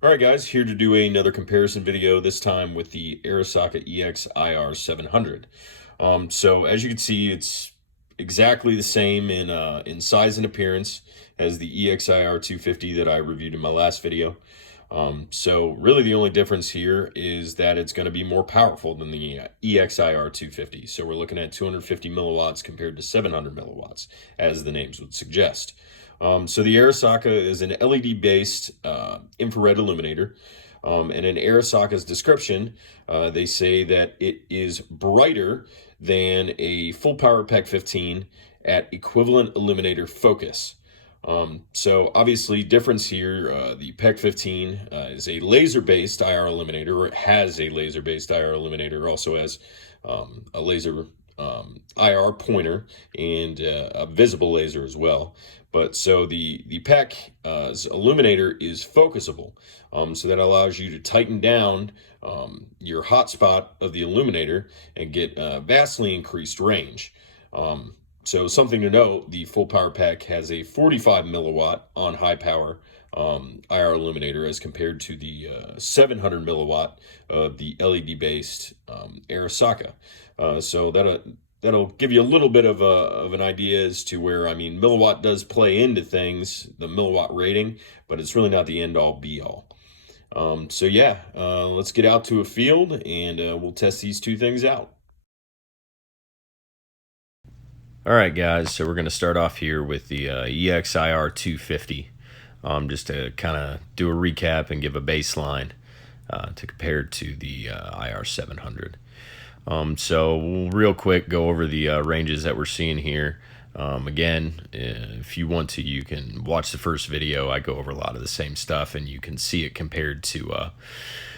All right, guys, here to do another comparison video, this time with the Arisaka EX IR 700. So as you can see, it's exactly the same in size and appearance as the EXIR 250 that I reviewed in my last video. So really the only difference here is that it's going to be more powerful than the EXIR 250. So we're looking at 250 milliwatts compared to 700 milliwatts, as the names would suggest. So the Arisaka is an LED-based infrared illuminator. And in Arisaka's description, they say that it is brighter than a full power PEQ-15 at equivalent illuminator focus. So obviously difference here, the PEQ-15 is a laser-based IR illuminator, or it has a laser-based IR illuminator, also has a laser IR pointer and a visible laser as well. But so the PEQ's illuminator is focusable, so that allows you to tighten down your hotspot of the illuminator and get vastly increased range. So something to note, the full power PEQ has a 45 milliwatt on high power IR illuminator as compared to the 700 milliwatt of the LED-based Arisaka. So that'll give you a little bit of an idea as to where, I mean, milliwatt does play into things, the milliwatt rating, but it's really not the end-all be-all. So yeah, let's get out to a field and we'll test these two things out. All right, guys, so we're going to start off here with the EXIR 250, just to kind of do a recap and give a baseline to compare to the IR 700. So we'll real quick go over the ranges that we're seeing here. Again, if you want to, you can watch the first video. I go over a lot of the same stuff, and you can see it compared to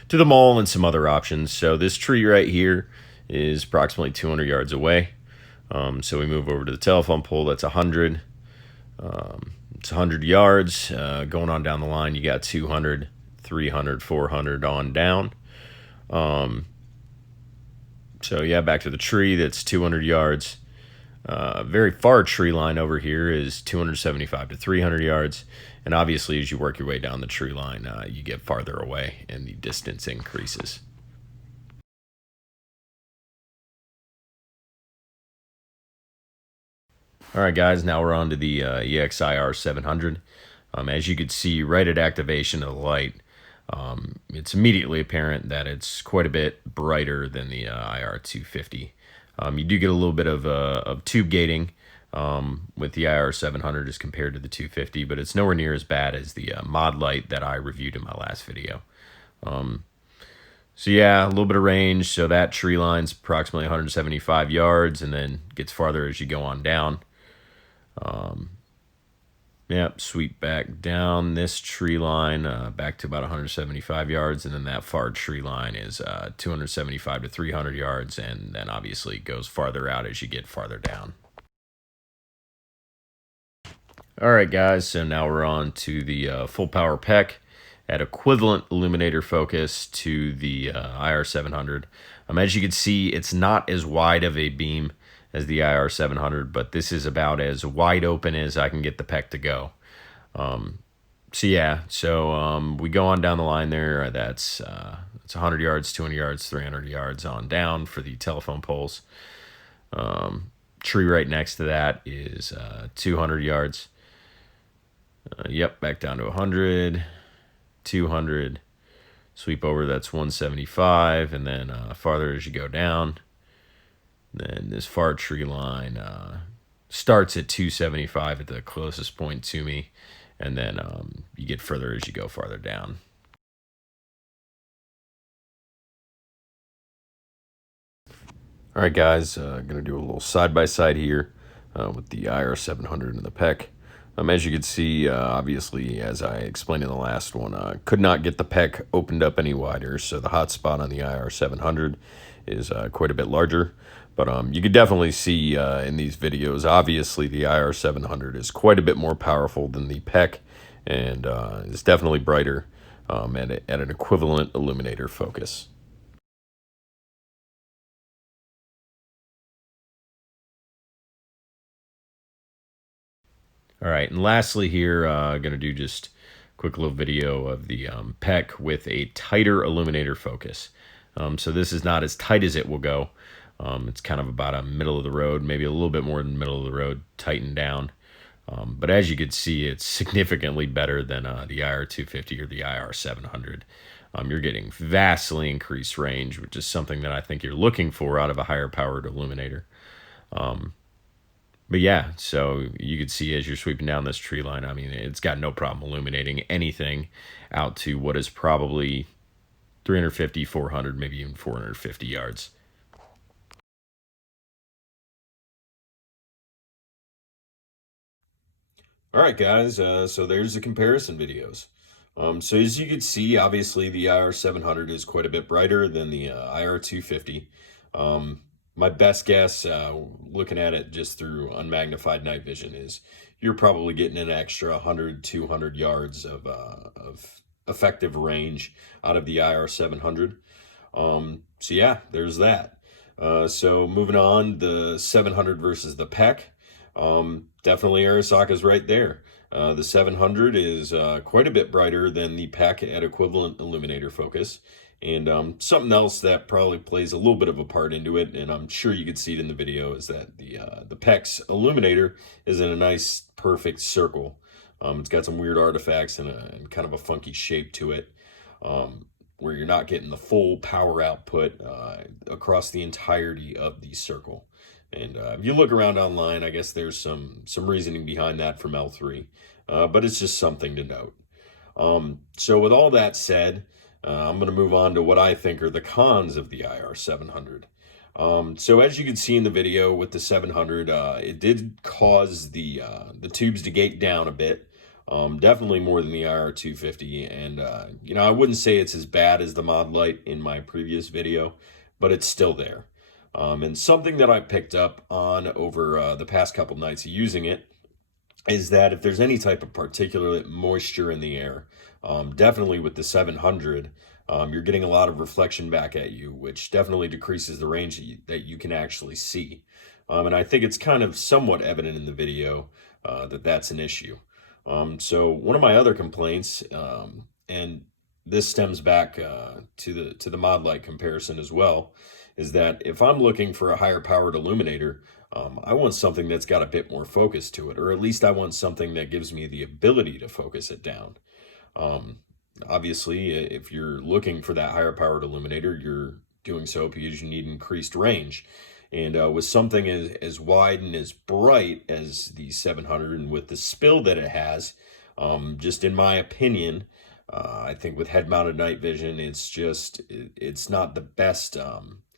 the mall and some other options. So this tree right here is approximately 200 yards away. So we move over to the telephone pole. That's 100. It's 100 yards. Going on down the line, you got 200, 300, 400 on down. So yeah, back to the tree. That's 200 yards. Very far tree line over here is 275 to 300 yards. And obviously, as you work your way down the tree line, you get farther away and the distance increases. All right, guys, now we're on to the EXIR 700. As you can see, right at activation of the light, it's immediately apparent that it's quite a bit brighter than the IR 250. You do get a little bit of tube gating with the IR 700 as compared to the 250, but it's nowhere near as bad as the mod light that I reviewed in my last video. So yeah, a little bit of range. So that tree line's approximately 175 yards and then gets farther as you go on down. Yep, sweep back down this tree line back to about 175 yards, and then that far tree line is 275 to 300 yards, and then obviously goes farther out as you get farther down. All right, guys, so now we're on to the full power PEQ at equivalent illuminator focus to the IR 700. As you can see, it's not as wide of a beam as the IR 700, but this is about as wide open as I can get the PEQ to go. So yeah, so we go on down the line there. That's 100 yards, 200 yards, 300 yards on down for the telephone poles. Tree right next to that is 200 yards. Yep, back down to 100, 200. Sweep over, that's 175, and then farther as you go down. Then this far tree line starts at 275 at the closest point to me, and then you get further as you go farther down. All right, guys, going to do a little side-by-side here with the IR 700 and the PEQ. As you can see, obviously, as I explained in the last one, could not get the PEQ opened up any wider, so the hotspot on the IR 700 is quite a bit larger. But you could definitely see in these videos, obviously, the IR 700 is quite a bit more powerful than the PEQ, and is definitely brighter at an equivalent illuminator focus. All right, and lastly here, going to do just quick little video of the PEQ with a tighter Illuminator focus. So this is not as tight as it will go. It's kind of about a middle of the road, maybe a little bit more than middle of the road, tightened down. But as you can see, it's significantly better than the IR250 or the IR700. You're getting vastly increased range, which is something that I think you're looking for out of a higher powered illuminator. But yeah, so you can see as you're sweeping down this tree line, I mean, it's got no problem illuminating anything out to what is probably 350, 400, maybe even 450 yards. All right, guys, so there's the comparison videos. So as you can see, obviously the IR700 is quite a bit brighter than the IR250. My best guess, looking at it just through unmagnified night vision, is you're probably getting an extra 100, 200 yards of effective range out of the IR700. So yeah, there's that. So moving on, the 700 versus the PEQ. Definitely Arisaka's right there. The 700 is quite a bit brighter than the PEQ at equivalent illuminator focus. And something else that probably plays a little bit of a part into it, and I'm sure you could see it in the video, is that the PEQ's illuminator is in a nice, perfect circle. It's got some weird artifacts and kind of a funky shape to it, where you're not getting the full power output across the entirety of the circle. And if you look around online, I guess there's some reasoning behind that from L3, but it's just something to note. So with all that said, I'm going to move on to what I think are the cons of the IR700. So as you can see in the video with the 700, it did cause the tubes to gate down a bit, definitely more than the IR250. And, you know, I wouldn't say it's as bad as the mod light in my previous video, but it's still there. And something that I picked up on over the past couple nights of using it is that if there's any type of particulate moisture in the air, definitely with the 700, you're getting a lot of reflection back at you, which definitely decreases the range that you can actually see. And I think it's kind of somewhat evident in the video that that's an issue. So one of my other complaints, and this stems back to the mod light comparison as well, is that if I'm looking for a higher powered illuminator, I want something that's got a bit more focus to it, or at least I want something that gives me the ability to focus it down. Obviously, if you're looking for that higher powered illuminator, you're doing so because you need increased range. And with something as wide and as bright as the 700, and with the spill that it has, just in my opinion, I think with head-mounted night vision, it's not the best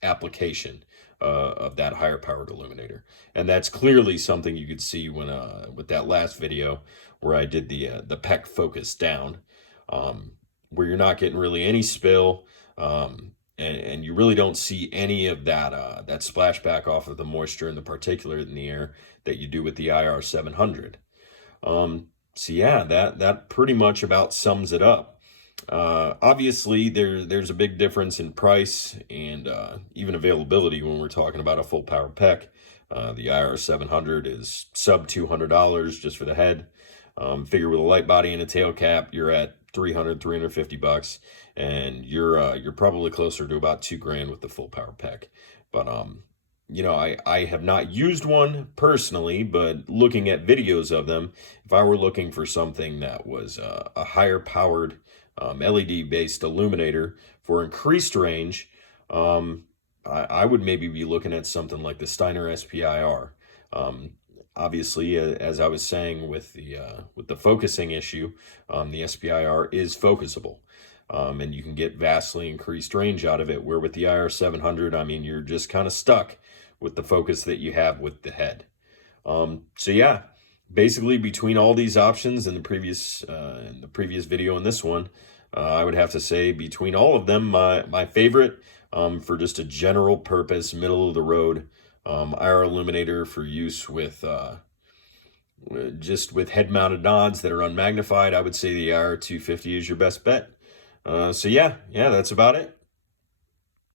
application of that higher powered illuminator. And that's clearly something you could see when with that last video where I did the PEQ focus down, where you're not getting really any spill, and you really don't see any of that that splashback off of the moisture and the particulate in the air that you do with the IR700. So yeah, that pretty much about sums it up. Obviously, there's a big difference in price and even availability when we're talking about a full power PEQ. The IR700 is sub $200 just for the head. Figure with a light body and a tail cap, you're at 350 bucks, and you're probably closer to about $2,000 with the full power PEQ. But you know, I have not used one personally, but looking at videos of them, if I were looking for something that was a higher powered LED based illuminator for increased range, I would maybe be looking at something like the Steiner SPIR. Obviously, as I was saying with the focusing issue, the SPIR is focusable, and you can get vastly increased range out of it. Where with the IR700, I mean, you're just kind of stuck with the focus that you have with the head. So yeah, basically between all these options in the previous video and this one, I would have to say between all of them, my favorite for just a general purpose, middle of the road IR illuminator for use with just with head mounted nods that are unmagnified, I would say the IR250 is your best bet. So yeah, that's about it.